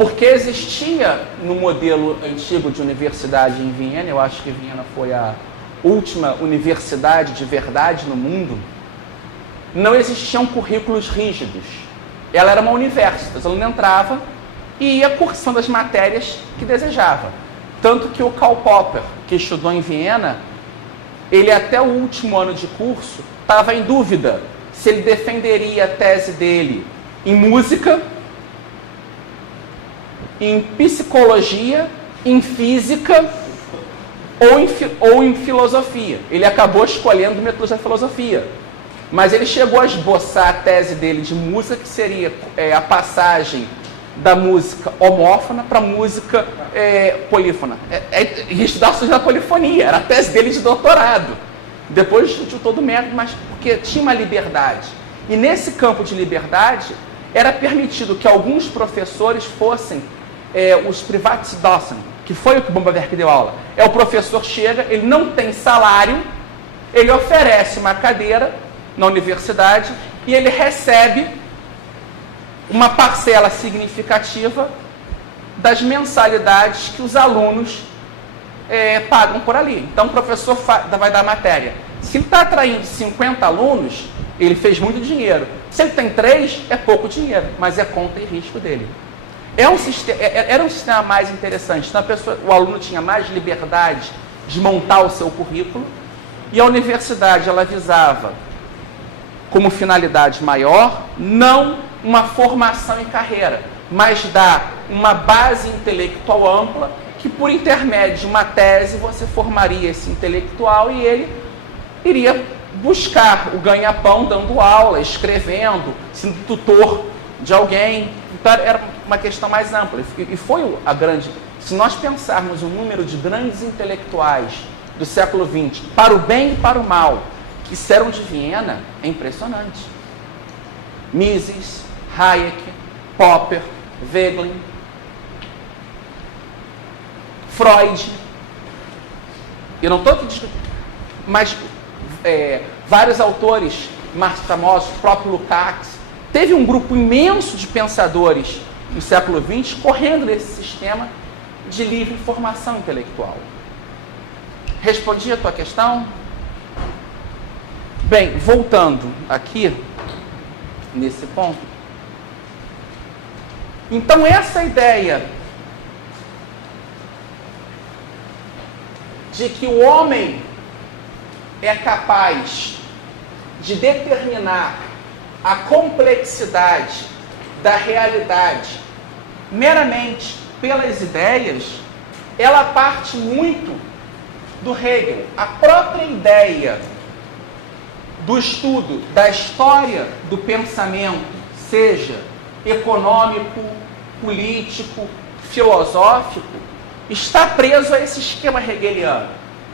Porque existia no modelo antigo de universidade em Viena, eu acho que Viena foi a última universidade de verdade no mundo, não existiam currículos rígidos. Ela era uma universidade, o aluno entrava e ia cursando as matérias que desejava. Tanto que o Karl Popper, que estudou em Viena, ele até o último ano de curso estava em dúvida se ele defenderia a tese dele em música, em psicologia, em física ou em filosofia. Ele acabou escolhendo metodologia da filosofia. Mas ele chegou a esboçar a tese dele de música, que seria a passagem da música homófona para a música polífona. Estudar a polifonia, era a tese dele de doutorado. Depois discutiu todo o método, mas porque tinha uma liberdade. E nesse campo de liberdade, era permitido que alguns professores fossem os Privatdozenten, que foi o que o Bombaverk deu aula. O professor chega, ele não tem salário, ele oferece uma cadeira na universidade e ele recebe uma parcela significativa das mensalidades que os alunos pagam por ali. Então, o professor vai dar matéria. Se ele está atraindo 50 alunos, ele fez muito dinheiro. Se ele tem 3, é pouco dinheiro, mas é conta e risco dele. Era um sistema mais interessante. Então, o aluno tinha mais liberdade de montar o seu currículo e a universidade ela visava como finalidade maior, não uma formação em carreira, mas dar uma base intelectual ampla que, por intermédio de uma tese, você formaria esse intelectual e ele iria buscar o ganha-pão dando aula, escrevendo, sendo tutor de alguém. Então, era uma questão mais ampla. E foi a grande... Se nós pensarmos o número de grandes intelectuais do século XX, para o bem e para o mal, que eram de Viena, é impressionante. Mises, Hayek, Popper, Wegelin, Freud. Eu não estou aqui discutindo, mas vários autores mais famosos, o próprio Lukács, teve um grupo imenso de pensadores no século XX correndo nesse sistema de livre formação intelectual. Respondi a tua questão? Bem, voltando aqui, nesse ponto. Então, essa ideia de que o homem é capaz de determinar a complexidade da realidade meramente pelas ideias, ela parte muito do Hegel. A própria ideia do estudo da história do pensamento, seja econômico, político, filosófico, está preso a esse esquema hegeliano.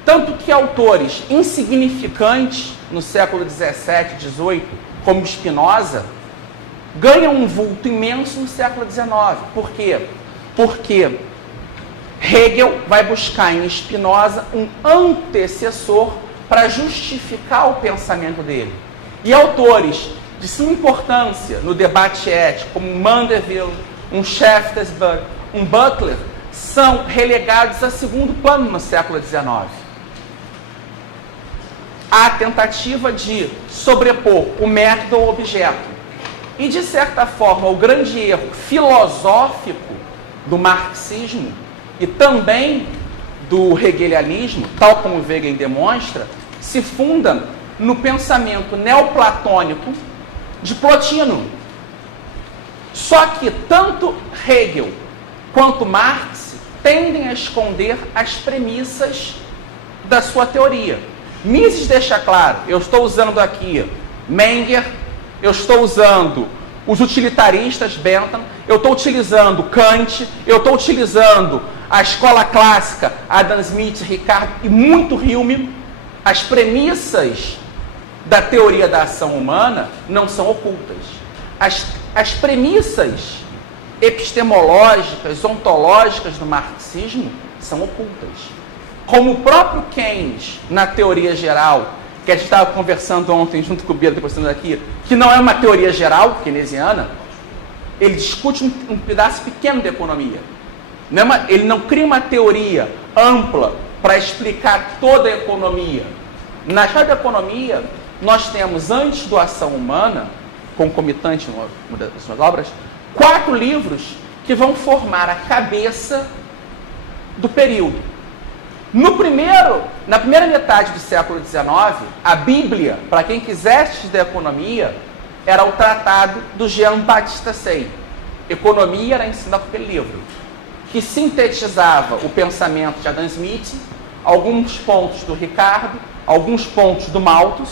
Tanto que autores insignificantes no século XVII, XVIII, como Spinoza, ganham um vulto imenso no século XIX. Por quê? Porque Hegel vai buscar em Spinoza um antecessor para justificar o pensamento dele. E autores de suma importância no debate ético, como Mandeville, um Shaftesbury, um Butler, são relegados a segundo plano no século XIX. Há a tentativa de sobrepor o método ao objeto. E, de certa forma, o grande erro filosófico do marxismo e também do hegelianismo, tal como Wegelin demonstra, se funda no pensamento neoplatônico de Plotino. Só que tanto Hegel quanto Marx tendem a esconder as premissas da sua teoria. Mises deixa claro, eu estou usando aqui Menger, eu estou usando os utilitaristas, Bentham, eu estou utilizando Kant, eu estou utilizando a escola clássica, Adam Smith, Ricardo e muito Hume. As premissas da teoria da ação humana não são ocultas. As premissas epistemológicas, ontológicas do marxismo são ocultas. Como o próprio Keynes, na teoria geral, que a gente estava conversando ontem junto com o Bia, depois aqui, que não é uma teoria geral keynesiana, ele discute um pedaço pequeno da economia. Ele não cria uma teoria ampla para explicar toda a economia. Na história da economia, nós temos, antes do Ação Humana, concomitante em uma das suas obras, 4 livros que vão formar a cabeça do período. Na primeira metade do século XIX, a Bíblia, para quem quisesse estudar economia, era o tratado do Jean-Baptiste Say. Economia era ensinada por aquele livro, que sintetizava o pensamento de Adam Smith, alguns pontos do Ricardo, alguns pontos do Malthus,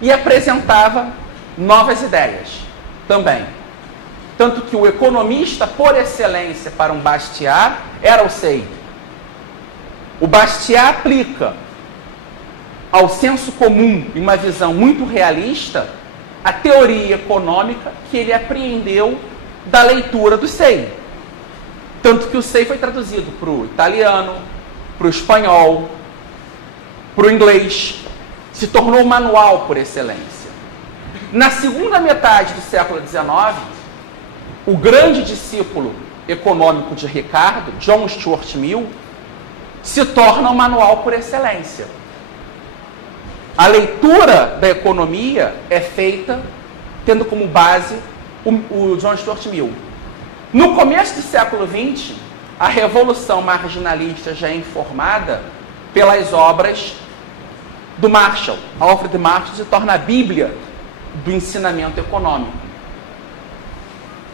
e apresentava novas ideias também. Tanto que o economista por excelência para um Bastiat era o Say. O Bastiat aplica ao senso comum e uma visão muito realista a teoria econômica que ele apreendeu da leitura do Say. Tanto que o Say foi traduzido para o italiano, para o espanhol, para o inglês. Se tornou um manual por excelência. Na segunda metade do século XIX, o grande discípulo econômico de Ricardo, John Stuart Mill, se torna um manual por excelência. A leitura da economia é feita tendo como base o John Stuart Mill. No começo do século XX, a revolução marginalista já é informada pelas obras do Marshall. Alfred Marshall se torna a Bíblia do ensinamento econômico.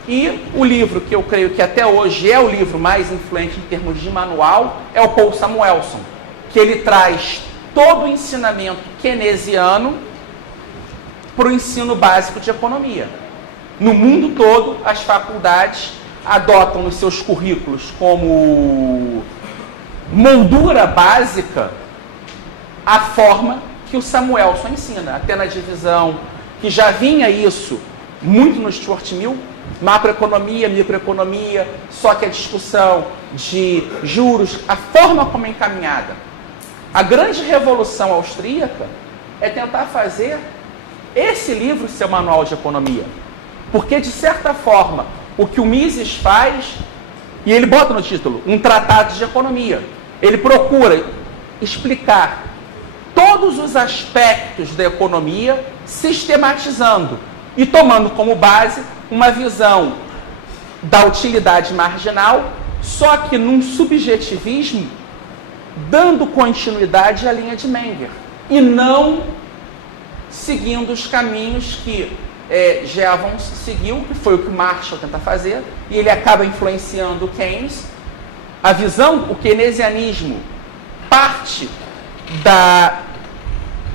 E o livro que eu creio que até hoje é o livro mais influente em termos de manual é o Paul Samuelson, que ele traz todo o ensinamento keynesiano para o ensino básico de economia. No mundo todo, as faculdades adotam nos seus currículos como moldura básica a forma que o Samuelson ensina. Até na divisão, que já vinha isso muito no Stuart Mill, macroeconomia, microeconomia, só que a discussão de juros, a forma como é encaminhada. A grande revolução austríaca é tentar fazer esse livro ser manual de economia. Porque, de certa forma, o que o Mises faz, e ele bota no título, um tratado de economia. Ele procura explicar todos os aspectos da economia, sistematizando e tomando como base uma visão da utilidade marginal, só que num subjetivismo, dando continuidade à linha de Menger, e não seguindo os caminhos que Jevons seguiu, que foi o que Marshall tenta fazer, e ele acaba influenciando Keynes. A visão, o keynesianismo, parte da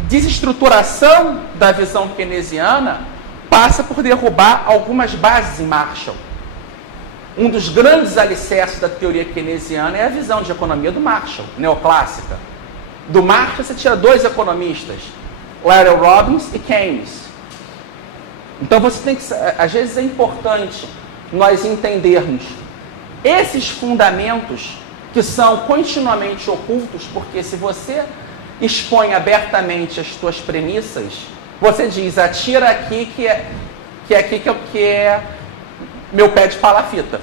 desestruturação da visão keynesiana, passa por derrubar algumas bases em Marshall. Um dos grandes alicerces da teoria keynesiana é a visão de economia do Marshall, neoclássica. Do Marshall você tira 2 economistas, Larry Robbins e Keynes. Então você tem que, às vezes é importante nós entendermos esses fundamentos que são continuamente ocultos, porque se você expõe abertamente as suas premissas, você diz, atira aqui que é meu pé de palafita.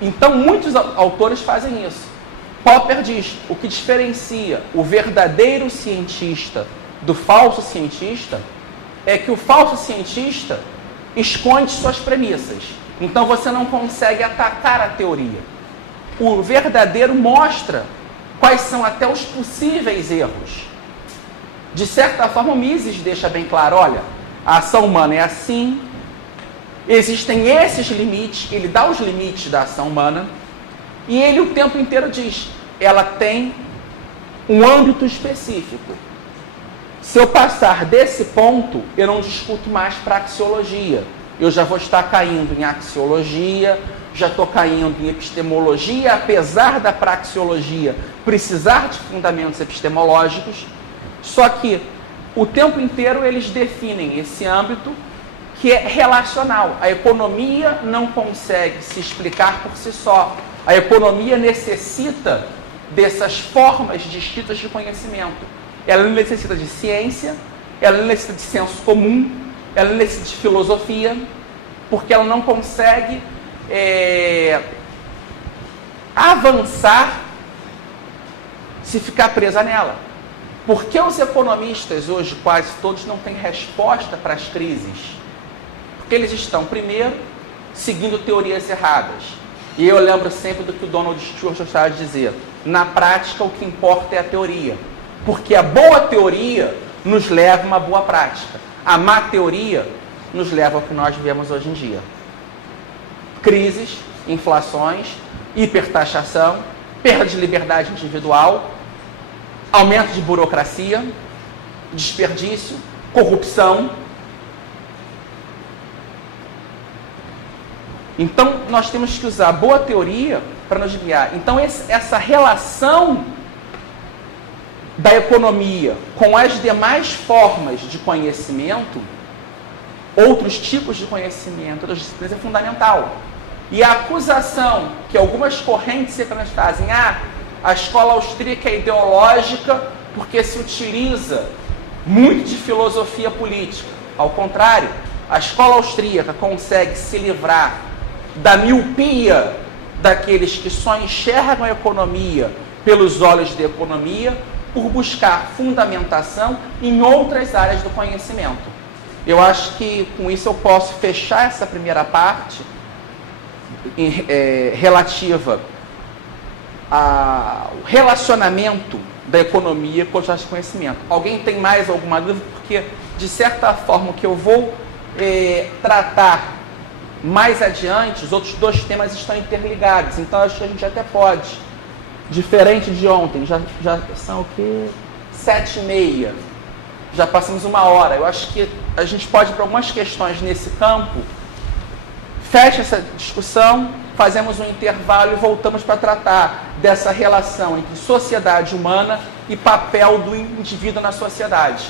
Então, muitos autores fazem isso. Popper diz, o que diferencia o verdadeiro cientista do falso cientista é que o falso cientista esconde suas premissas. Então, você não consegue atacar a teoria. O verdadeiro mostra quais são até os possíveis erros. De certa forma, o Mises deixa bem claro, olha, a ação humana é assim, existem esses limites, ele dá os limites da ação humana, e ele o tempo inteiro diz, ela tem um âmbito específico. Se eu passar desse ponto, eu não discuto mais praxeologia, eu já vou estar caindo em axiologia, já estou caindo em epistemologia, apesar da praxeologia precisar de fundamentos epistemológicos. Só que o tempo inteiro eles definem esse âmbito que é relacional. A economia não consegue se explicar por si só. A economia necessita dessas formas distintas de conhecimento. Ela necessita de ciência, ela necessita de senso comum, ela necessita de filosofia. porque ela não consegue avançar se ficar presa nela. Por que os economistas hoje, quase todos, não têm resposta para as crises? Porque eles estão, primeiro, seguindo teorias erradas. E eu lembro sempre do que o Donald Stewart gostava de dizer: na prática, o que importa é a teoria. Porque a boa teoria nos leva a uma boa prática. A má teoria nos leva ao que nós vivemos hoje em dia. Crises, inflações, hipertaxação, perda de liberdade individual, aumento de burocracia, desperdício, corrupção. Então, nós temos que usar a boa teoria para nos guiar. Então, essa relação da economia com as demais formas de conhecimento, outros tipos de conhecimento, outras disciplinas, é fundamental. E a acusação que algumas correntes seculares fazem, a escola austríaca é ideológica porque se utiliza muito de filosofia política. Ao contrário, a escola austríaca consegue se livrar da miopia daqueles que só enxergam a economia pelos olhos da economia, por buscar fundamentação em outras áreas do conhecimento. Eu acho que com isso eu posso fechar essa primeira parte relativa ao relacionamento da economia com o conhecimento. Alguém tem mais alguma dúvida? Porque, de certa forma, o que eu vou tratar mais adiante, os outros dois temas estão interligados. Então, acho que a gente até pode, diferente de ontem, já são o quê? 7h30. Já passamos 1 hora. Eu acho que a gente pode ir para algumas questões nesse campo. Fecha essa discussão, fazemos um intervalo e voltamos para tratar dessa relação entre sociedade humana e papel do indivíduo na sociedade.